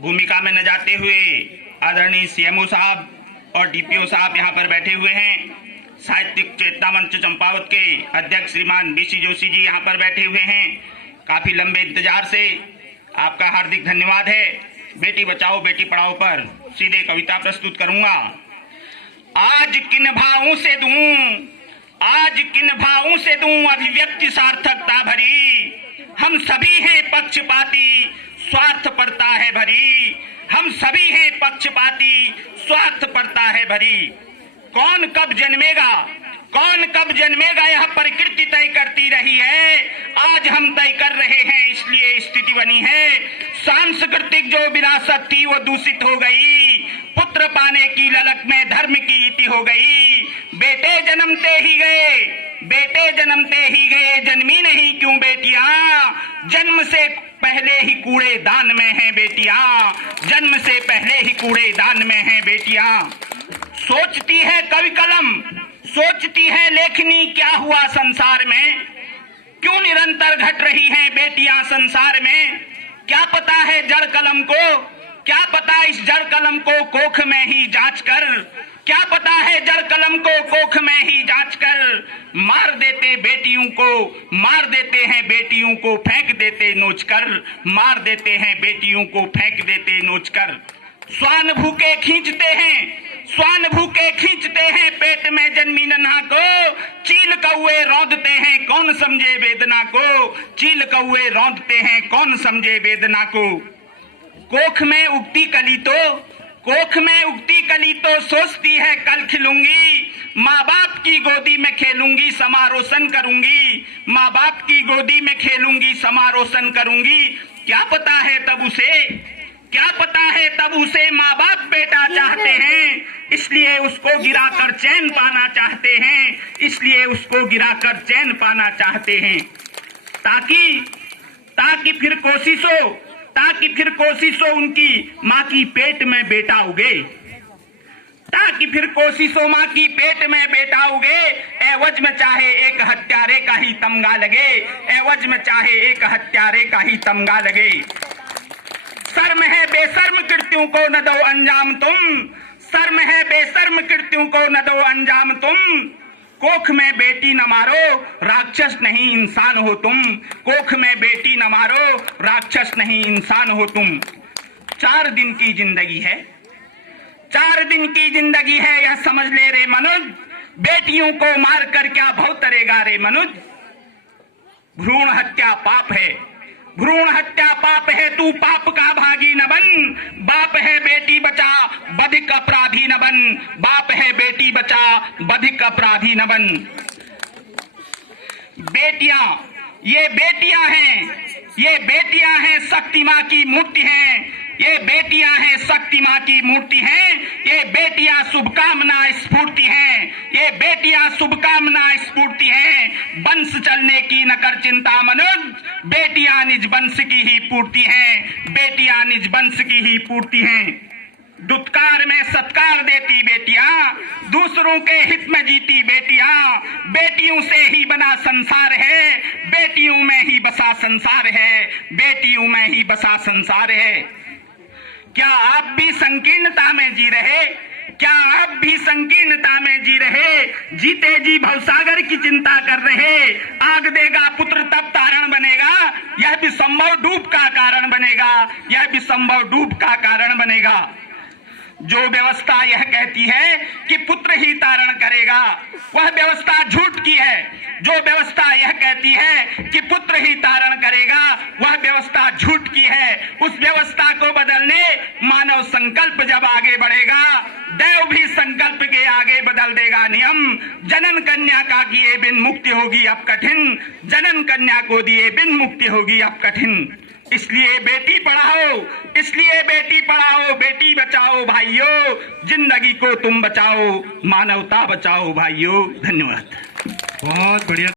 भूमिका में न जाते हुए आदरणीय सीएमओ साहब और डीपीओ साहब यहाँ पर बैठे हुए हैं। साहित्यिक चेतना मंच चंपावत के अध्यक्ष श्रीमान बीसी जोशी जी यहाँ पर बैठे हुए हैं। काफी लंबे इंतजार से आपका हार्दिक धन्यवाद है। बेटी बचाओ बेटी पढ़ाओ पर सीधे कविता प्रस्तुत करूंगा। आज किन भावों से दूं अभिव्यक्ति सार्थकता भरी, हम सभी हैं पक्षपाती स्वार्थपरता है भरी, हम सभी हैं पक्षपाती स्वार्थपरता है भरी। कौन कब जन्मेगा यह प्रकृति तय करती रही है, आज हम तय कर रहे हैं इसलिए स्थिति बनी है। सांस्कृतिक जो विरासत थी वो दूषित हो गई, पुत्र पाने की ललक में धर्म की इति हो गई। बेटे जन्मते ही गए जन्मी नहीं क्यों बेटियां, जन्म से पहले ही कूड़ेदान में हैं बेटियां, जन्म से पहले ही कूड़ेदान में हैं बेटियां। सोचती है कवि कलम, सोचती है लेखनी क्या हुआ संसार में, क्यों निरंतर घट रही हैं बेटियां संसार में। क्या पता है जड़ कलम को, क्या पता इस जड़ कलम को कोख में ही जांच कर, क्या पता है जड़ कलम को कोख में ही जांच कर। मार देते बेटियों को, मार देते हैं बेटियों को फेंक देते नोच कर, मार देते हैं बेटियों को फेंक देते नोच कर। स्वान भूखे खींचते हैं पेट में जन्मी नन्हा को, चील कौए रौंदते हैं कौन समझे वेदना को, चील कौए रौंदते हैं कौन समझे वेदना को। कोख में उगती कली तो सोचती है कल खिलूंगी, माँ बाप की गोदी में खेलूंगी समा रोशन करूंगी, माँ बाप की गोदी में खेलूंगी समा रोशन करूंगी। क्या पता है तब उसे माँ बाप बेटा चाहते हैं, इसलिए उसको गिराकर चैन पाना चाहते हैं, इसलिए उसको गिराकर चैन पाना चाहते हैं। ताकि फिर कोशिशों उनकी माँ की पेट में बेटा उगे, ताकि फिर कोशिशों माँ की पेट में बेटा उगे। एवज में चाहे एक हत्यारे का ही तमगा लगे, एवज में चाहे एक हत्यारे का ही तमगा लगे। शर्म है बेशर्म कृत्यों को न दो अंजाम तुम, शर्म है बेशर्म कृत्यों को न दो अंजाम तुम। कोख में बेटी न मारो राक्षस नहीं इंसान हो तुम, कोख में बेटी न मारो राक्षस नहीं इंसान हो तुम। 4 दिन की जिंदगी है, 4 दिन की जिंदगी है यह समझ ले रे मनुज, बेटियों को मार कर क्या भवतरेगा रे मनुज। भ्रूण हत्या पाप है, भ्रूण हत्या पाप है, तू पाप का भागी न बन। बाप है बेटी बचा बधिक अपराधी न बन, बाप है बेटी बचा बधिक अपराधी न बन। ये बेटियां हैं शक्ति माँ की मूर्ति हैं, ये बेटियां हैं शक्ति माँ की मूर्ति हैं। ये बेटियां शुभकामना स्फूर्ति हैं, ये बेटियां शुभकामना स्फूर्ति हैं। वंश चलने की न कर चिंता मनुज, बेटियां निज वंश की ही पूर्ति हैं, बेटियां निज वंश की ही पूर्ति हैं। दुत्कार में सत्कार देती बेटियां, दूसरों के हित में जीती बेटियां। बेटियों से ही बना संसार है, बेटियों में ही बसा संसार है, बेटियों में ही बसा संसार है। क्या आप भी संकीर्णता में जी रहे, क्या आप भी संकीर्णता में जी रहे, जीते जी भवसागर की चिंता कर रहे। आग देगा पुत्र तब तारण बनेगा, यह भी संभव डूब का कारण बनेगा, यह भी संभव डूब का कारण बनेगा। जो व्यवस्था यह कहती है कि पुत्र ही तारण करेगा, वह व्यवस्था झूठ की है। जो व्यवस्था यह कहती है कि पुत्र ही तारण करेगा, वह व्यवस्था झूठ की है। उस व्यवस्था को बदलने मानव संकल्प जब आगे बढ़ेगा, देव भी संकल्प के आगे बदल देगा नियम। जनन कन्या का किए बिन मुक्ति होगी अब कठिन, जनन कन्या को दिए बिन मुक्ति होगी अब कठिन। इसलिए बेटी पढ़ाओ बेटी बचाओ भाइयों, जिंदगी को तुम बचाओ मानवता बचाओ भाइयों। धन्यवाद। बहुत बढ़िया।